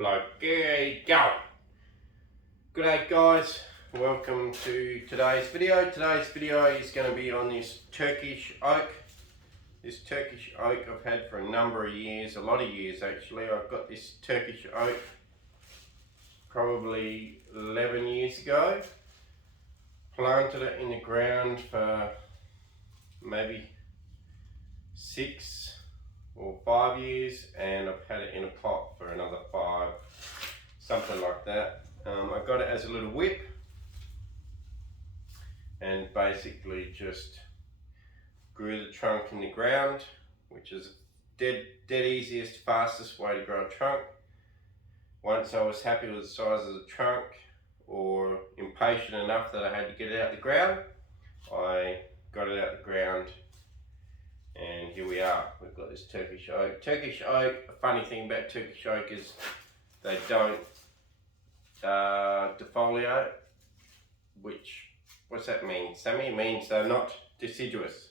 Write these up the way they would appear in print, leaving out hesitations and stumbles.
bloke. There you go. G'day guys, welcome to today's video. Today's video is going to be on this Turkish oak. This Turkish oak I've had for a number of years, a lot of years actually. I've got this Turkish oak probably 11 years ago. Planted it in the ground for maybe 6 or 5 years, and I've had it in a pot for another 5, something like that. I got it as a little whip and basically just grew the trunk in the ground, which is dead easiest, fastest way to grow a trunk. Once I was happy with the size of the trunk, or impatient enough that I had to get it out of the ground, I got it out of the ground, and here we are. We've got this Turkish oak. Turkish oak, a funny thing about Turkish oak is they don't defoliate, what's that mean? Sammy? It means they're not deciduous.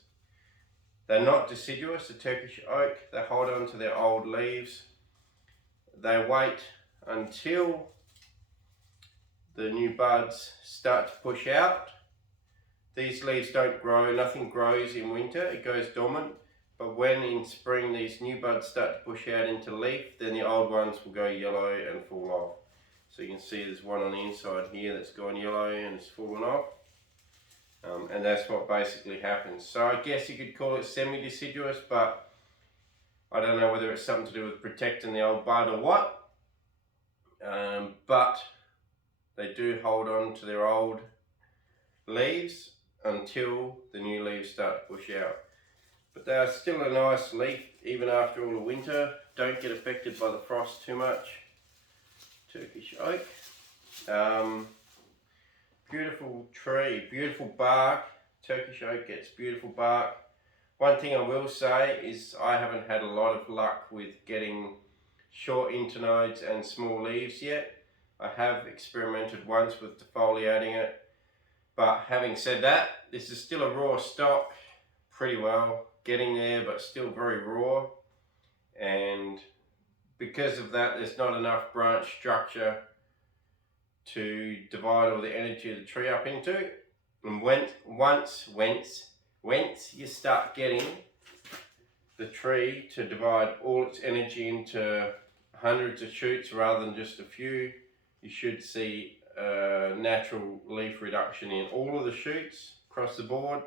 They're not deciduous, the Turkish oak. They hold on to their old leaves. They wait until the new buds start to push out. These leaves don't grow, nothing grows in winter, it goes dormant. But when in spring these new buds start to push out into leaf, then the old ones will go yellow and fall off. So you can see there's one on the inside here that's gone yellow and it's fallen off. And that's what basically happens. So I guess you could call it semi-deciduous, but I don't know whether it's something to do with protecting the old bud or what. But they do hold on to their old leaves until the new leaves start to push out. But they are still a nice leaf even after all the winter. Don't get affected by the frost too much. Turkish oak. Beautiful tree, beautiful bark. Turkish oak gets beautiful bark. One thing I will say is I haven't had a lot of luck with getting short internodes and small leaves yet. I have experimented once with defoliating it, but having said that, this is still a raw stock, pretty well getting there, but still very raw, and because of that there's not enough branch structure to divide all the energy of the tree up into. And once you start getting the tree to divide all its energy into hundreds of shoots rather than just a few, you should see a natural leaf reduction in all of the shoots across the board.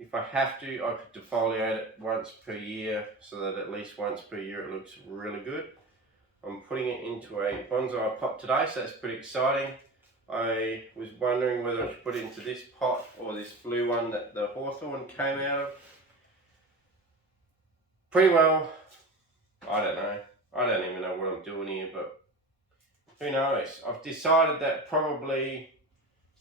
If I have to, I could defoliate it once per year, so that at least once per year it looks really good. I'm putting it into a bonsai pot today, so that's pretty exciting. I was wondering whether I should put it into this pot or this blue one that the hawthorn came out of. Pretty well, I don't know. I don't even know what I'm doing here, but who knows? I've decided that probably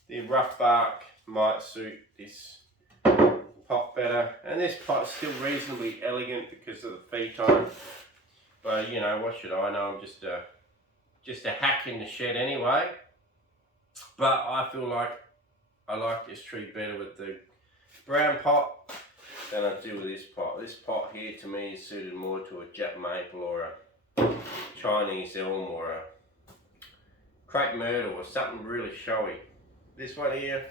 the rough bark might suit this pot better. And this pot's still reasonably elegant because of the feet on it. But you know, what should I know? I'm just a hack in the shed anyway. But I feel like I like this tree better with the brown pot than I do with this pot. This pot here to me is suited more to a Jap maple or a Chinese elm or a crepe myrtle or something really showy. This one here,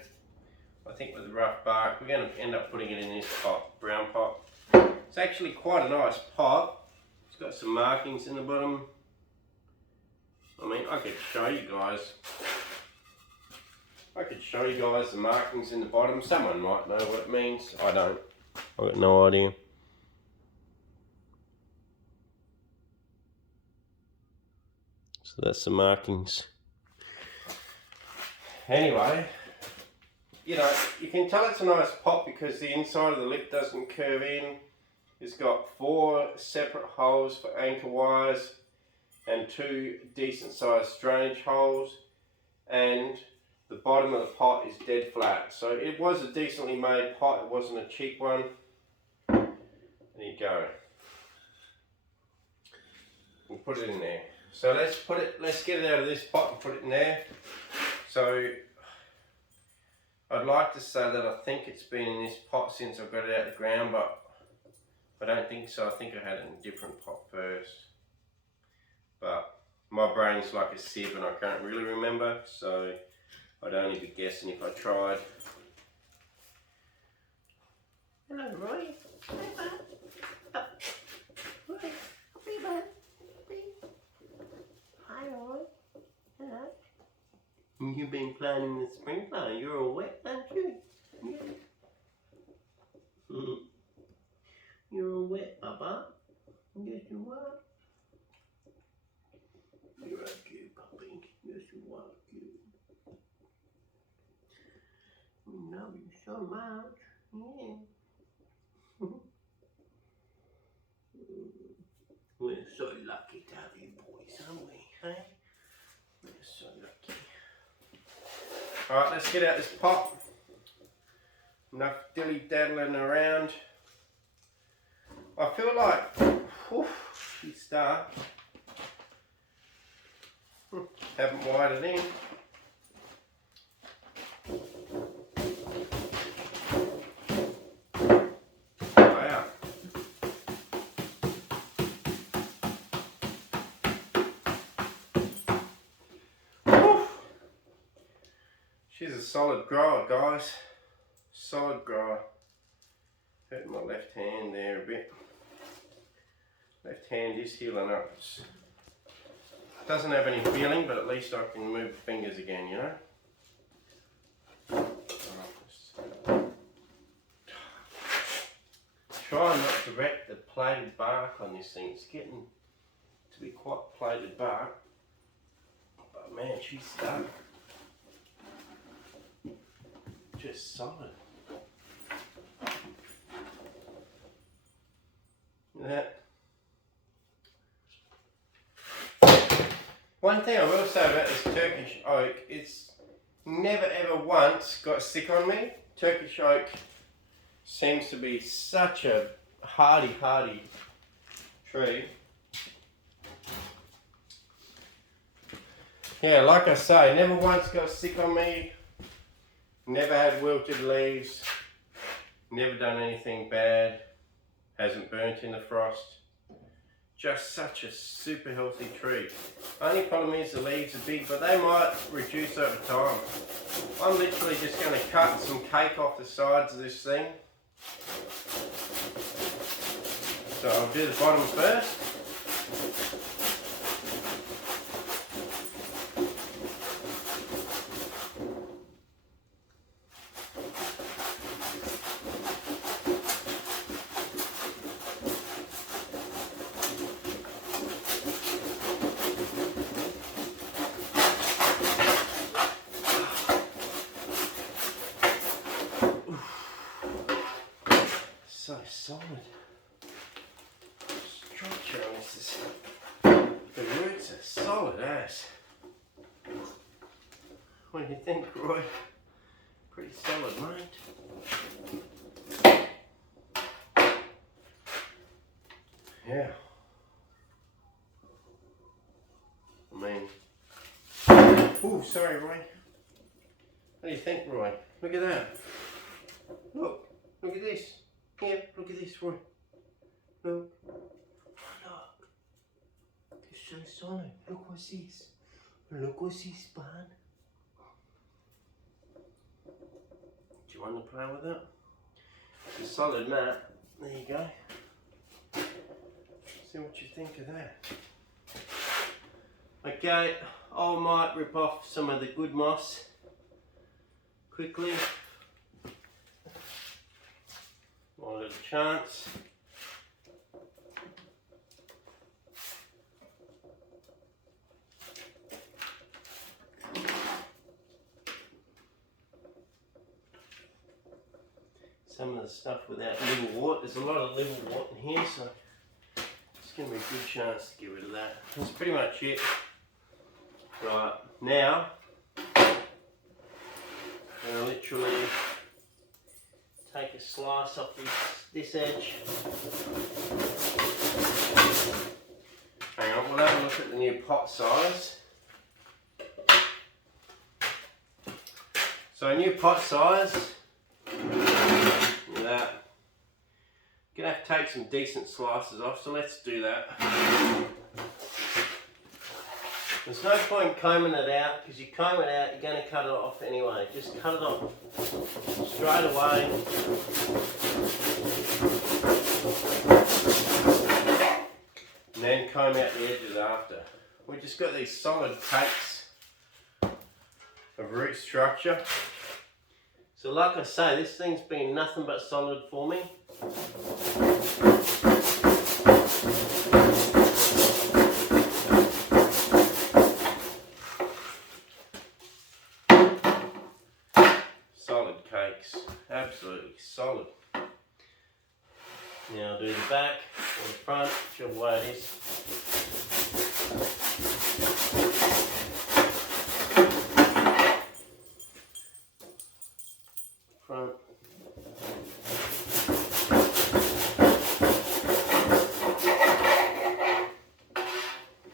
I think with the rough bark, we're going to end up putting it in this pot, brown pot. It's actually quite a nice pot. It's got some markings in the bottom. I mean, I could show you guys. The markings in the bottom. Someone might know what it means. I don't. I've got no idea. So that's the markings. Anyway, you know, you can tell it's a nice pot because the inside of the lip doesn't curve in. It's got 4 separate holes for anchor wires and 2 decent sized drainage holes, and the bottom of the pot is dead flat. So it was a decently made pot, it wasn't a cheap one. There you go. We'll put it in there. So let's get it out of this pot and put it in there. So I'd like to say that I think it's been in this pot since I got it out of the ground, but I don't think so. I think I had it in a different pot first. But My brain's like a sieve and I can't really remember, so I'd only be guessing if I tried. Hello, Roy. Hi, bud. Roy. Hey, bud. Hi, Roy. Hello. You've been playing in the sprinkler. You're all wet, aren't you? Yeah. You're all wet, Bubba. Yes, you are. You're a cute puppy. Yes, you are cute. We love you so much. Yeah. We're so lucky to have you boys, aren't we? Hey? We're so lucky. Alright, let's get out this pot. Enough dilly-daddling around. I feel like, she's dark. Haven't wired it in. Wow. She's a solid grower, guys. Solid grower. Hurting my left hand there a bit. Left hand is healing up. Doesn't have any feeling, but at least I can move the fingers again, you know. Try not to wreck the plated bark on this thing. It's getting to be quite plated bark. But man, she's stuck. Just solid. Look at that. One thing I will say about this Turkish oak, it's never ever once got sick on me. Turkish oak seems to be such a hardy tree. Yeah, like I say, never once got sick on me. Never had wilted leaves. Never done anything bad. Hasn't burnt in the frost. Just such a super healthy tree. Only problem is the leaves are big, but they might reduce over time. I'm literally just going to cut some cake off the sides of this thing. So I'll do the bottom first. So solid. Structure on this is, the roots are solid as. What do you think, Roy? Pretty solid, mate. Yeah. I mean, oh, sorry, Roy. What do you think, Roy? Look at that. Look at this. Here, look at this, Roy. Look. Look. It's so solid. Look what's this. Look what's this, man. Do you want to play with it? It's a solid mat. There you go. See what you think of that. Okay, I might rip off some of the good moss quickly. One little chance. Some of the stuff without liverwort. There's a lot of liverwort in here, so it's going to be a good chance to get rid of that. That's pretty much it. Right, now I'm going to literally take a slice off this edge. Hang on, we'll have a look at the new pot size. So a new pot size, look at that. Gonna have to take some decent slices off, so let's do that. There's no point combing it out, because you comb it out, you're going to cut it off anyway. Just cut it off straight away. And then comb out the edges after. We've just got these solid cakes of root structure. So like I say, this thing's been nothing but solid for me. Solid cakes, absolutely solid. Now I'll do the back or the front, whichever way it is. Front.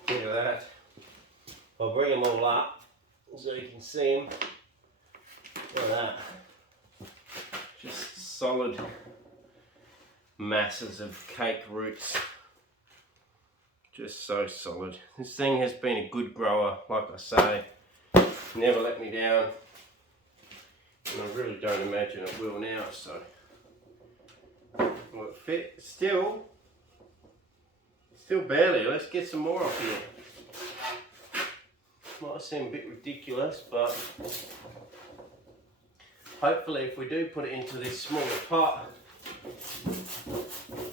Look at that. I'll bring them all up so you can see them. Look at that. Just solid masses of cake roots. Just so solid. This thing has been a good grower, like I say. Never let me down. And I really don't imagine it will now, so. Will it fit? Still barely. Let's get some more off here. Might seem a bit ridiculous, but hopefully if we do put it into this smaller pot,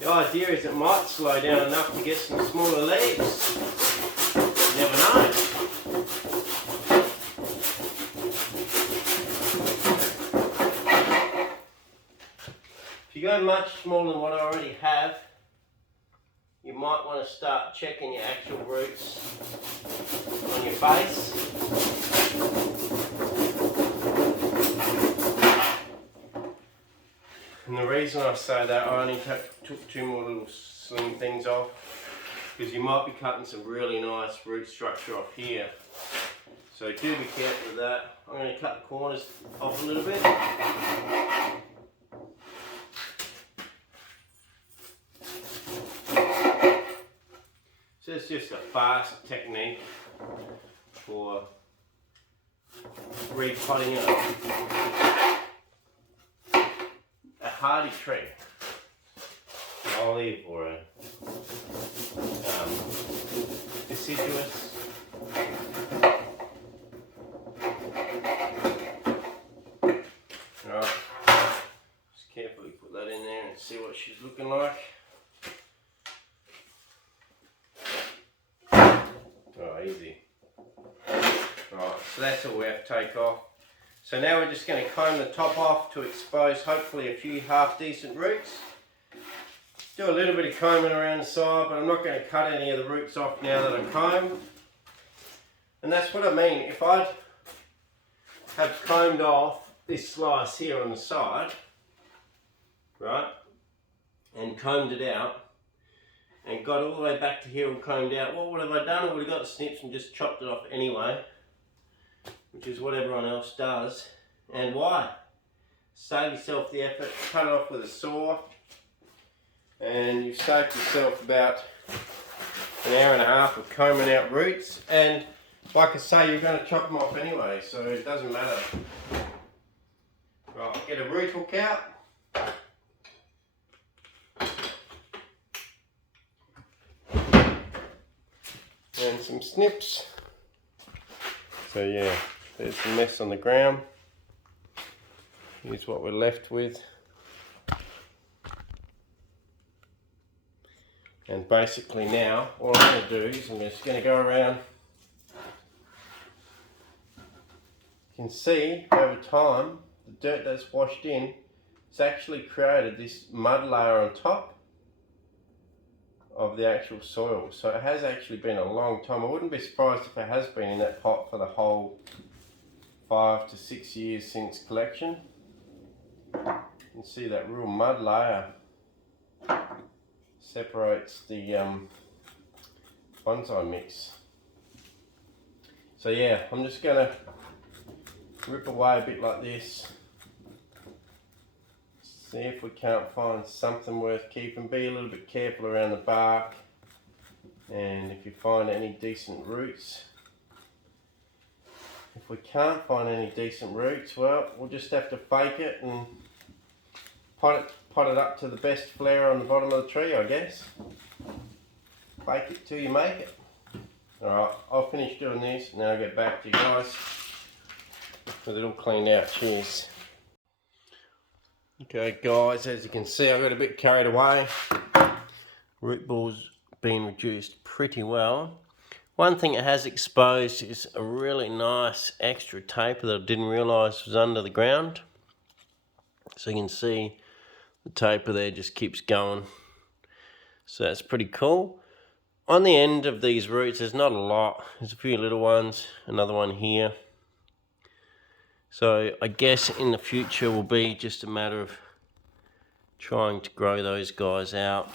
the idea is it might slow down enough to get some smaller leaves. You never know. If you go much smaller than what I already have, you might want to start checking your actual roots on your base. And the reason I say that, I only took two more little slim things off, because you might be cutting some really nice root structure off here. So do be careful with that. I'm going to cut the corners off a little bit. So it's just a fast technique for repotting a hardy tree, an olive or a deciduous. Right, just carefully put that in there and see what she's looking like. Oh, easy. Right, so that's all we have to take off. So now we're just going to comb the top off to expose hopefully a few half decent roots. Do a little bit of combing around the side, but I'm not going to cut any of the roots off now that I've combed. And that's what I mean. If I'd have combed off this slice here on the side, right, and combed it out, and got all the way back to here and combed out, what would have I done? I would have got the snips and just chopped it off anyway, which is what everyone else does. And why? Save yourself the effort, cut it off with a saw, and you've saved yourself about an hour and a half of combing out roots. And like I say, you're going to chop them off anyway, so it doesn't matter. Right, get a root hook out. And some snips. So yeah, there's the mess on the ground. Here's what we're left with. And basically now, all I'm going to do is I'm just going to go around. You can see over time, the dirt that's washed in, it's actually created this mud layer on top of the actual soil. So it has actually been a long time. I wouldn't be surprised if it has been in that pot for the whole 5 to 6 years since collection. You can see that real mud layer separates the bonsai mix. So yeah, I'm just going to rip away a bit like this. See if we can't find something worth keeping. Be a little bit careful around the bark, and if you find any decent roots, if we can't find any decent roots, well, we'll just have to fake it and pot it up to the best flare on the bottom of the tree, I guess. Fake it till you make it. Alright, I'll finish doing this and then I'll get back to you guys with it all cleaned out. Cheers. Okay guys, as you can see, I got a bit carried away. Root ball's been reduced pretty well. One thing it has exposed is a really nice extra taper that I didn't realise was under the ground. So you can see the taper there just keeps going. So that's pretty cool. On the end of these roots, there's not a lot. There's a few little ones, another one here. So I guess in the future will be just a matter of trying to grow those guys out.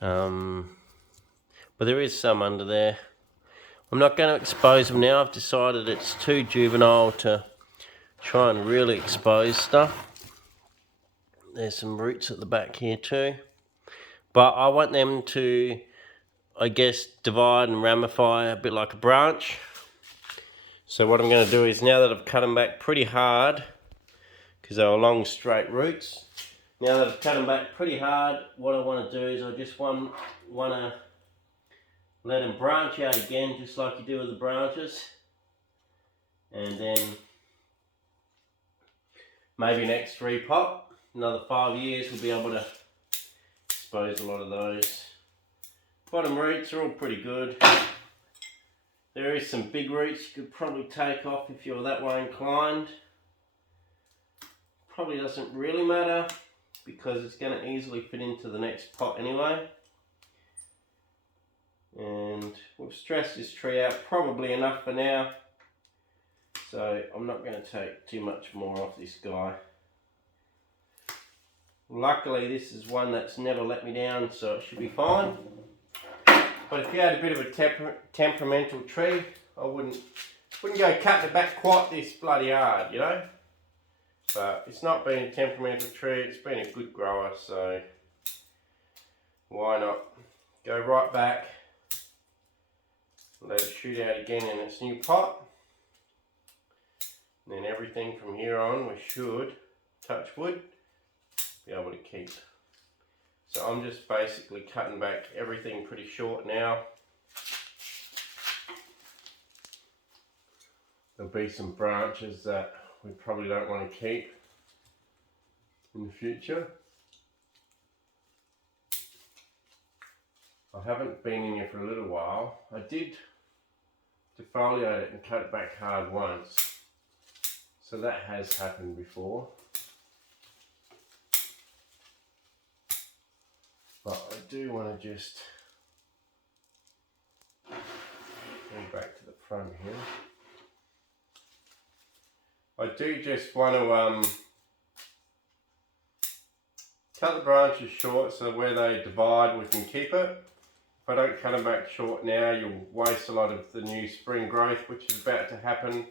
But there is some under there. I'm not going to expose them now. I've decided it's too juvenile to try and really expose stuff. There's some roots at the back here too. But I want them to, I guess, divide and ramify a bit like a branch. So what I'm going to do is, now that I've cut them back pretty hard, because they were long straight roots, now that I've cut them back pretty hard, what I want to do is I just want to let them branch out again, just like you do with the branches. And then maybe next repot, another 5 years, we'll be able to expose a lot of those. Bottom roots are all pretty good. There is some big roots you could probably take off if you're that way inclined. Probably doesn't really matter because it's going to easily fit into the next pot anyway. And we've stressed this tree out probably enough for now. So I'm not going to take too much more off this guy. Luckily this is one that's never let me down, so it should be fine. But if you had a bit of a temperamental tree, I wouldn't go cutting it back quite this bloody hard, you know. But it's not been a temperamental tree, it's been a good grower, so why not go right back, let it shoot out again in its new pot. And then everything from here on we should, touch wood, be able to keep. So I'm just basically cutting back everything pretty short now. There'll be some branches that we probably don't want to keep in the future. I haven't been in here for a little while. I did defoliate it and cut it back hard once, so that has happened before. But I do want to just go back to the front here. I do just want to cut the branches short so where they divide we can keep it. If I don't cut them back short now, you'll waste a lot of the new spring growth which is about to happen,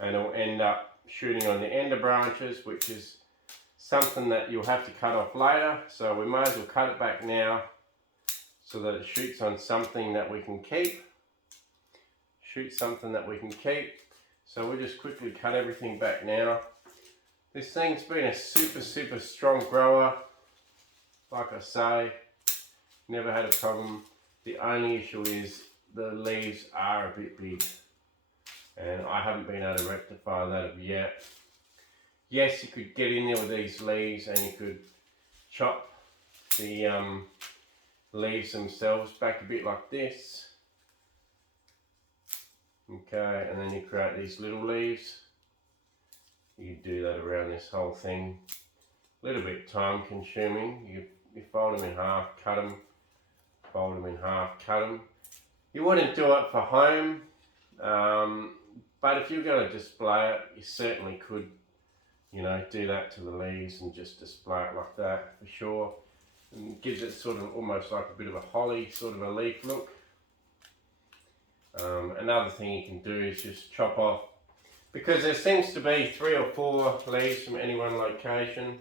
and it'll end up shooting on the end of branches, which is something that you'll have to cut off later. So we may as well cut it back now so that it shoots on something that we can keep. So we'll just quickly cut everything back now. This thing's been a super strong grower. Like I say, never had a problem. The only issue is the leaves are a bit big, and I haven't been able to rectify that of yet. Yes, you could get in there with these leaves and you could chop the leaves themselves back a bit like this. Okay, and then you create these little leaves. You could do that around this whole thing. A little bit time consuming. You fold them in half, cut them, fold them in half, cut them. You wouldn't do it for home, but if you're going to display it, you certainly could, you know, do that to the leaves and just display it like that for sure. And it gives it sort of almost like a bit of a holly, sort of a leaf look. Another thing you can do is just chop off, because there seems to be 3 or 4 leaves from any one location.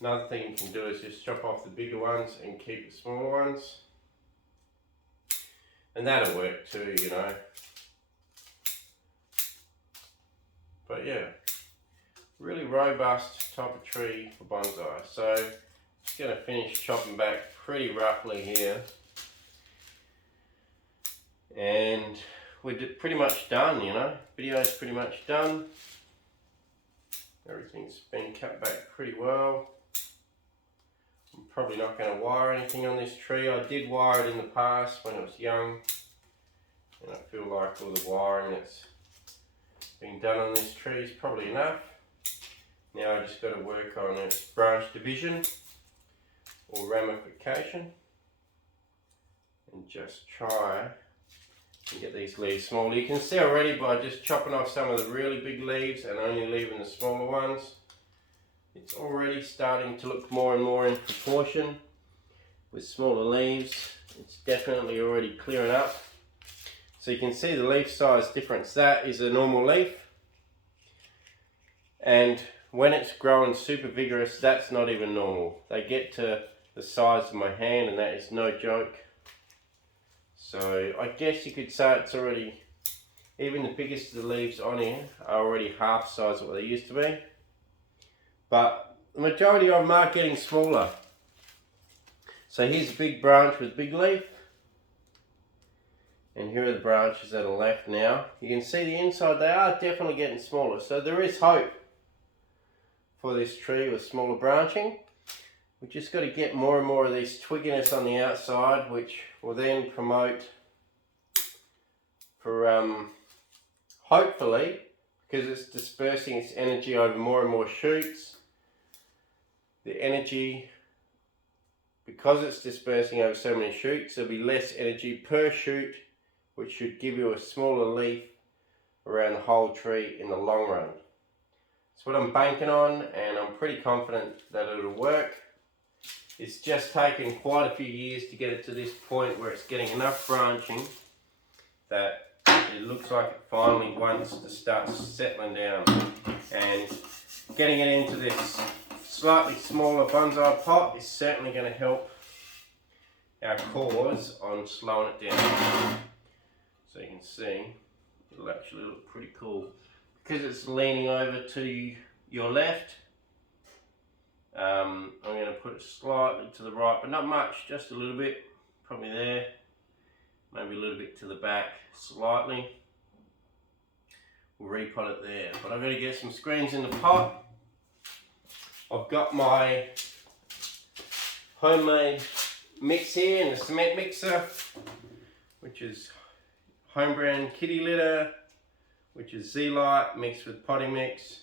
Another thing you can do is just chop off the bigger ones and keep the smaller ones. And that'll work too, you know. But yeah, really robust type of tree for bonsai. So just going to finish chopping back pretty roughly here. And we're pretty much done, you know. Video's pretty much done. Everything's been cut back pretty well. I'm probably not going to wire anything on this tree. I did wire it in the past when it was young. And I feel like all the wiring that's been done on this tree is probably enough. Now I just got to work on its branch division or ramification. And just try and get these leaves smaller. You can see already by just chopping off some of the really big leaves and only leaving the smaller ones, it's already starting to look more and more in proportion with smaller leaves. It's definitely already clearing up. So you can see the leaf size difference. That is a normal leaf. And when it's growing super vigorous, that's not even normal. They get to the size of my hand and that is no joke. So I guess you could say it's already, even the biggest of the leaves on here are already half size of what they used to be. But the majority of them are getting smaller. So here's a big branch with big leaf. And here are the branches that are left now. You can see the inside, they are definitely getting smaller. So there is hope for this tree with smaller branching. We've just got to get more and more of this twigginess on the outside, which will then promote for hopefully, because it's dispersing its energy over more and more shoots, the energy, because it's dispersing over so many shoots, there'll be less energy per shoot, which should give you a smaller leaf around the whole tree in the long run. That's what I'm banking on, and I'm pretty confident that it'll work. It's just taken quite a few years to get it to this point where it's getting enough branching that it looks like it finally wants to start settling down. And getting it into this slightly smaller bonsai pot is certainly going to help our cause on slowing it down. So you can see, it'll actually look pretty cool. Because it's leaning over to your left, I'm going to put it slightly to the right, but not much, just a little bit, probably there, maybe a little bit to the back, slightly. We'll repot it there, but I've got to get some screens in the pot. I've got my homemade mix here in the cement mixer, which is home brand kitty litter, which is Z-Lite mixed with potting mix,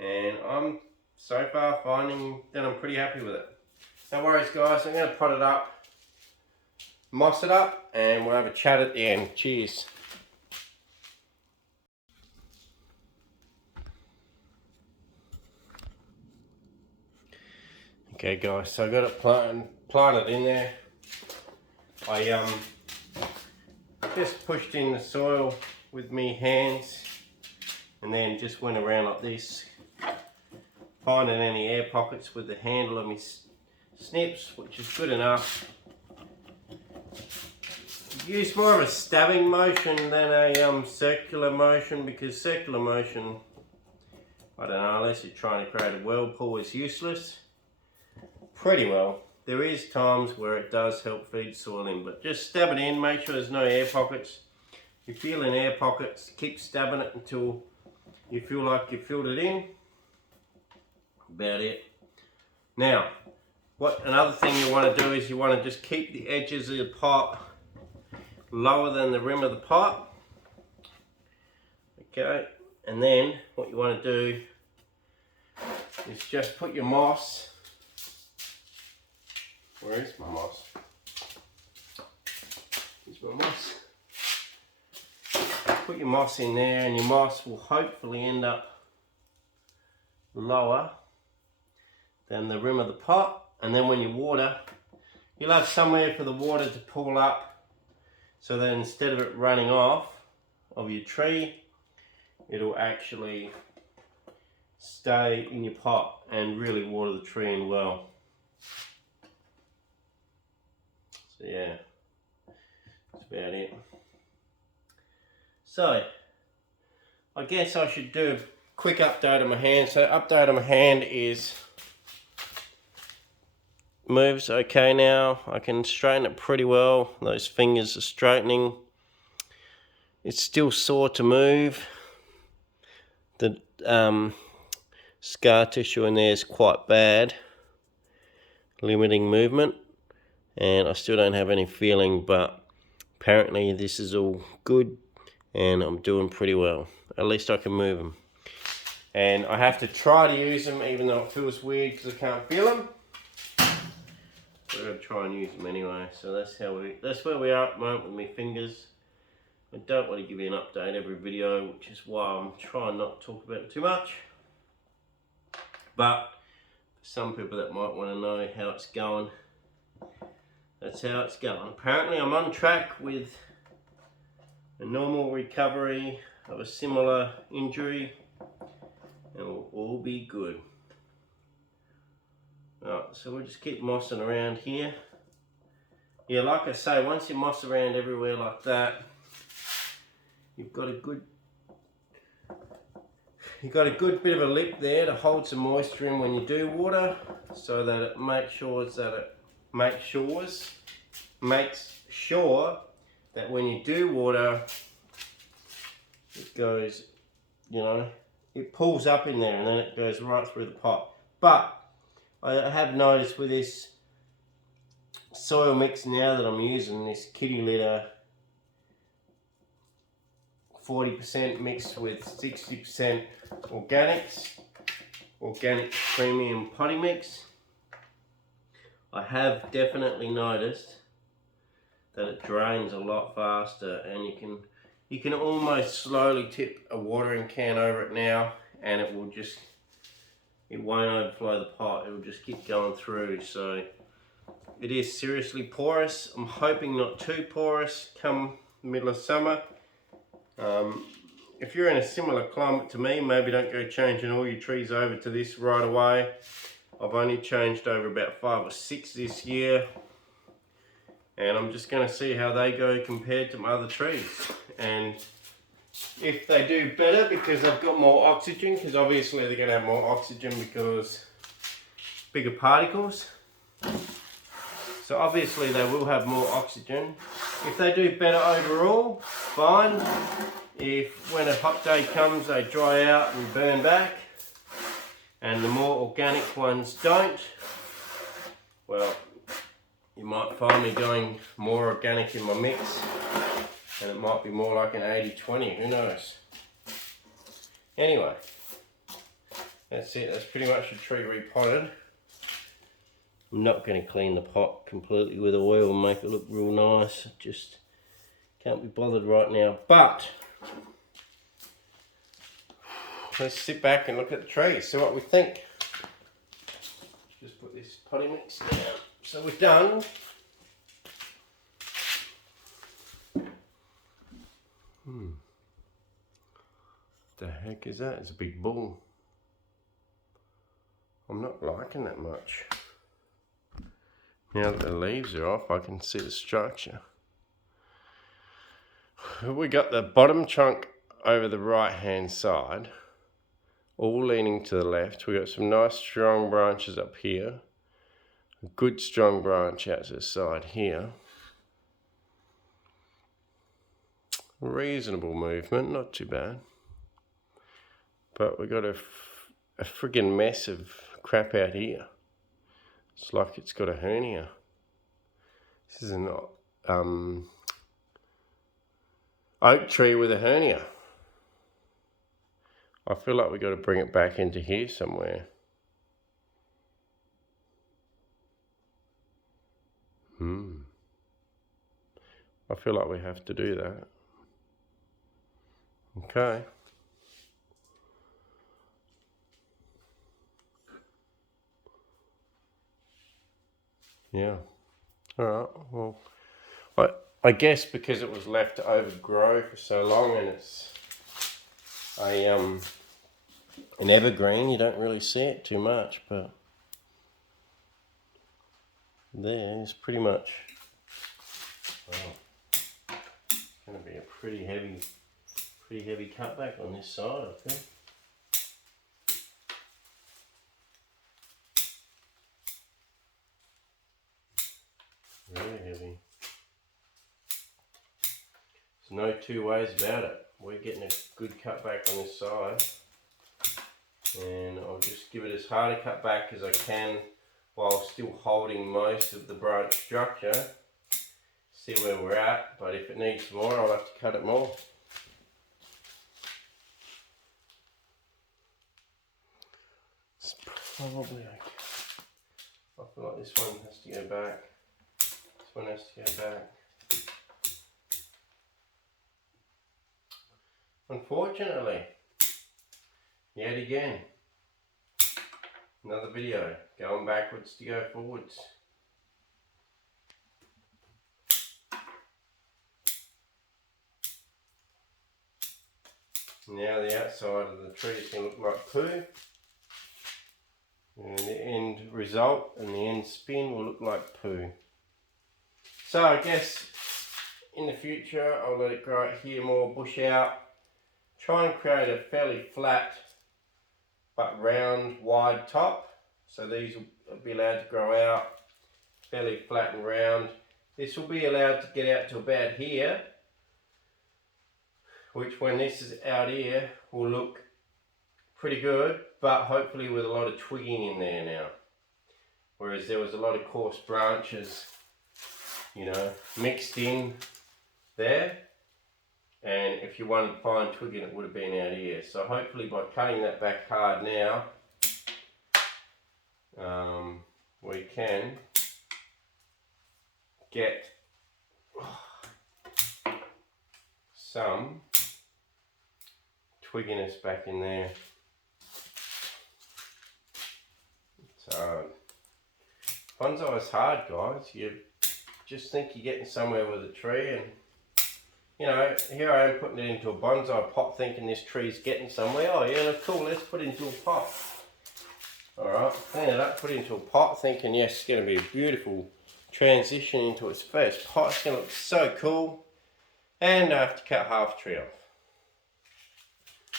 and I'm so far finding that I'm pretty happy with it. No worries guys, I'm going to pot it up, moss it up, and we'll have a chat at the end. Cheers. Okay guys, so I got it planted in there. I just pushed in the soil with me hands and then just went around like this, finding any air pockets with the handle of my snips, which is good enough. Use more of a stabbing motion than a circular motion, because circular motion, I don't know, unless you're trying to create a whirlpool, is useless. Pretty well. There is times where it does help feed soil in, but just stab it in, make sure there's no air pockets. If you're feeling air pockets, keep stabbing it until you feel like you filled it in. About it. Now, another thing you want to do is you want to just keep the edges of the pot lower than the rim of the pot. Okay, and then what you want to do is just put your moss. Where is my moss? Here's my moss. Put your moss in there, and your moss will hopefully end up lower than the rim of the pot. And then when you water, you'll have somewhere for the water to pool up, so that instead of it running off of your tree, it'll actually stay in your pot and really water the tree in well. So yeah, that's about it. So, I guess I should do a quick update on my hand. So update on my hand is moves okay now. I can straighten it pretty well. Those fingers are straightening. It's still sore to move. The scar tissue in there is quite bad, limiting movement, and I still don't have any feeling, but apparently this is all good and I'm doing pretty well. At least I can move them. And I have to try to use them even though it feels weird because I can't feel them. But I'm going to try and use them anyway. So that's where we are at the moment with my fingers. I don't want to give you an update every video, which is why I'm trying not to talk about it too much. But for some people that might want to know how it's going, that's how it's going. Apparently I'm on track with a normal recovery of a similar injury, and we'll all be good. Alright, so we'll just keep mossing around here. Yeah, like I say, once you moss around everywhere like that, you've got a good bit of a lip there to hold some moisture in when you do water, so that it makes sure that when you do water, it goes, you know, it pulls up in there and then it goes right through the pot. But I have noticed with this soil mix now that I'm using, this kitty litter 40% mixed with 60% organic premium potting mix, I have definitely noticed that it drains a lot faster, and you can almost slowly tip a watering can over it now and it won't overflow the pot, it will just keep going through. So it is seriously porous. I'm hoping not too porous come middle of summer. If you're in a similar climate to me, maybe don't go changing all your trees over to this right away. I've only changed over about 5 or 6 this year, and I'm just going to see how they go compared to my other trees. And if they do better because they've got more oxygen, because obviously they're going to have more oxygen because bigger particles. So obviously they will have more oxygen. If they do better overall, fine. If when a hot day comes they dry out and burn back, and the more organic ones don't, well, you might find me going more organic in my mix, and it might be more like an 80-20, who knows. Anyway, that's it, that's pretty much the tree repotted. I'm not going to clean the pot completely with oil and make it look real nice, just can't be bothered right now. But let's sit back and look at the trees, see what we think. Just put this potting mix down. So we're done. The heck is that? It's a big bull. I'm not liking that much. Now that the leaves are off, I can see the structure. We got the bottom trunk over the right hand side, all leaning to the left. We got some nice strong branches up here, a good strong branch out to the side here. Reasonable movement, not too bad. But we got a friggin' mess of crap out here. It's like it's got a hernia. This is an oak tree with a hernia. I feel like we got to bring it back into here somewhere. I feel like we have to do that. Okay. Yeah. Alright, well, I guess because it was left to overgrow for so long and it's an evergreen, you don't really see it too much, but there's pretty much, well, going to be a pretty Pretty heavy cutback on this side, I think. Really heavy. There's no two ways about it. We're getting a good cutback on this side. And I'll just give it as hard a cutback as I can while still holding most of the branch structure. See where we're at, but if it needs more, I'll have to cut it more. It's probably okay. I feel like this one has to go back. This one has to go back. Unfortunately, yet again, another video going backwards to go forwards. Now the outside of the tree is going to look like poo, and the end result and the end spin will look like poo. So I guess in the future I'll let it grow out here more, bush out, try and create a fairly flat but round wide top, so these will be allowed to grow out fairly flat and round. This will be allowed to get out to about here, which when this is out here will look pretty good, but hopefully with a lot of twigging in there now. Whereas there was a lot of coarse branches, you know, mixed in there. And if you wanted fine twigging, it would have been out here. So hopefully by cutting that back hard now, we can get some twigginess back in there. It's hard. Bonsai is hard, guys. You just think you're getting somewhere with a tree, and you know, here I am putting it into a bonsai pot thinking this tree's getting somewhere. Oh yeah, that's cool, let's put it into a pot. Alright, clean it up, put it into a pot thinking yes, it's going to be a beautiful transition into its first pot. It's going to look so cool. And I have to cut half the tree off.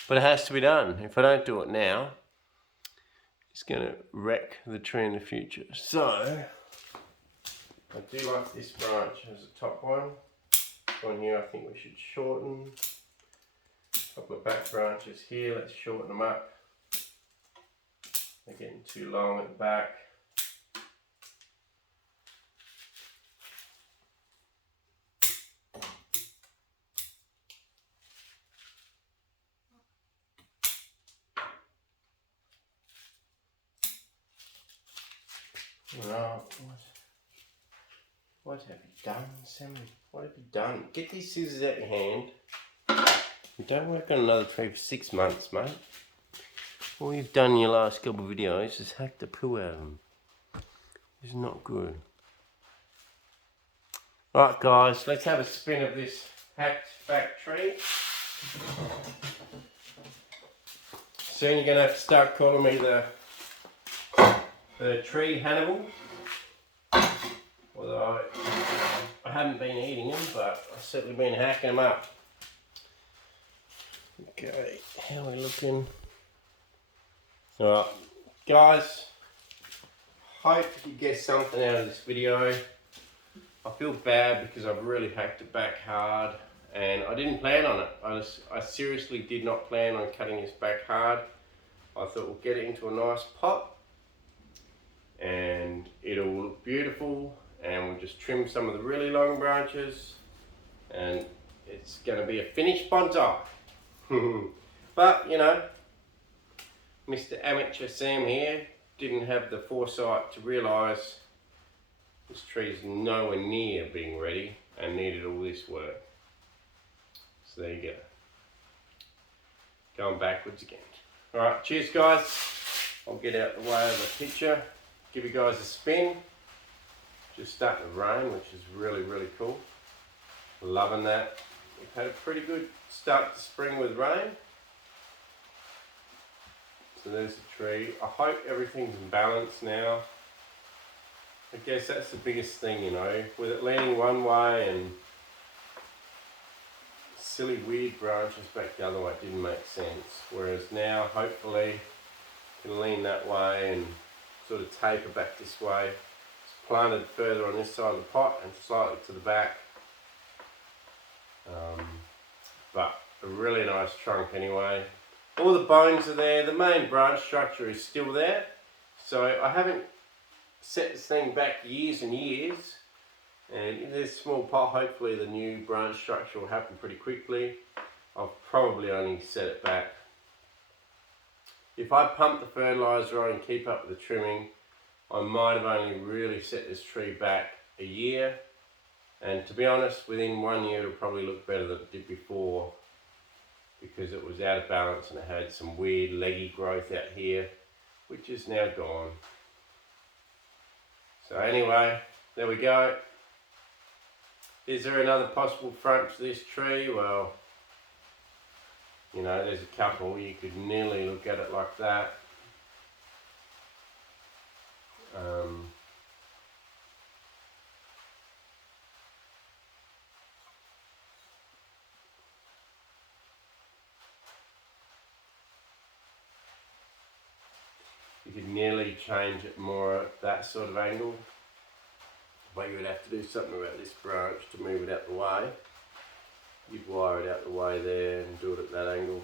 But it has to be done. If I don't do it now, it's going to wreck the tree in the future. So, I do like this branch as a top one. This one here I think we should shorten. A couple of back branches here, let's shorten them up. They're getting too long at the back. Right, what have you done, Sammy? What have you done? Get these scissors out your hand. You don't work on another tree for 6 months, mate. All you've done in your last couple of videos is hack the poo out of them. It's not good. Right, guys, let's have a spin of this hacked back tree. Soon you're going to have to start calling me the tree Hannibal. Although I haven't been eating them, but I've certainly been hacking them up. Okay, how are we looking? Alright, guys, hope you get something out of this video. I feel bad because I've really hacked it back hard and I didn't plan on it. I seriously did not plan on cutting this back hard. I thought we'll get it into a nice pot and it'll look beautiful, and we'll just trim some of the really long branches and it's going to be a finished bonsai. But you know, Mr. Amateur Sam here didn't have the foresight to realise this tree's nowhere near being ready and needed all this work. So there you go. Going backwards again. Alright, cheers guys. I'll get out the way of the picture. Give you guys a spin. Just starting to rain, which is really, really cool. Loving that. We've had a pretty good start to spring with rain. So there's the tree. I hope everything's in balance now. I guess that's the biggest thing, you know, with it leaning one way and silly weird branches back the other way. It didn't make sense. Whereas now, hopefully, can lean that way and sort of taper back this way. It's planted further on this side of the pot and slightly to the back. But a really nice trunk anyway. All the bones are there. The main branch structure is still there. So I haven't set this thing back years and years. And in this small pot, hopefully the new branch structure will happen pretty quickly. I've probably only set it back. If I pump the fertiliser on and keep up with the trimming, I might have only really set this tree back a year. And to be honest, within 1 year it'll probably look better than it did before, because it was out of balance and it had some weird leggy growth out here, which is now gone. So anyway, there we go. Is there another possible front to this tree? Well, you know, there's a couple. You could nearly look at it like that. You could nearly change it more at that sort of angle. But you would have to do something about this branch to move it out the way. You'd wire it out the way there and do it at that angle.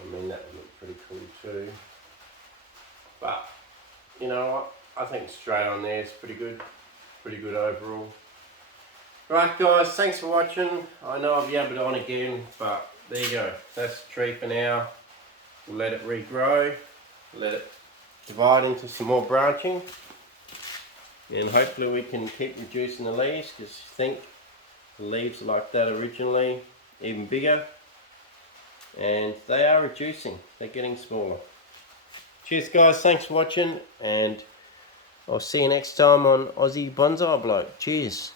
I mean, that would look pretty cool too. But, you know what? I think straight on there is pretty good. Pretty good overall. Right guys, thanks for watching. I know I've yabbed on again, but there you go. That's the tree for now. We'll let it regrow. Let it divide into some more branching. And hopefully we can keep reducing the leaves, because I think the leaves are like that originally, even bigger. And they are reducing, they're getting smaller. Cheers guys, thanks for watching, and I'll see you next time on Aussie Bonsai Bloke. Cheers.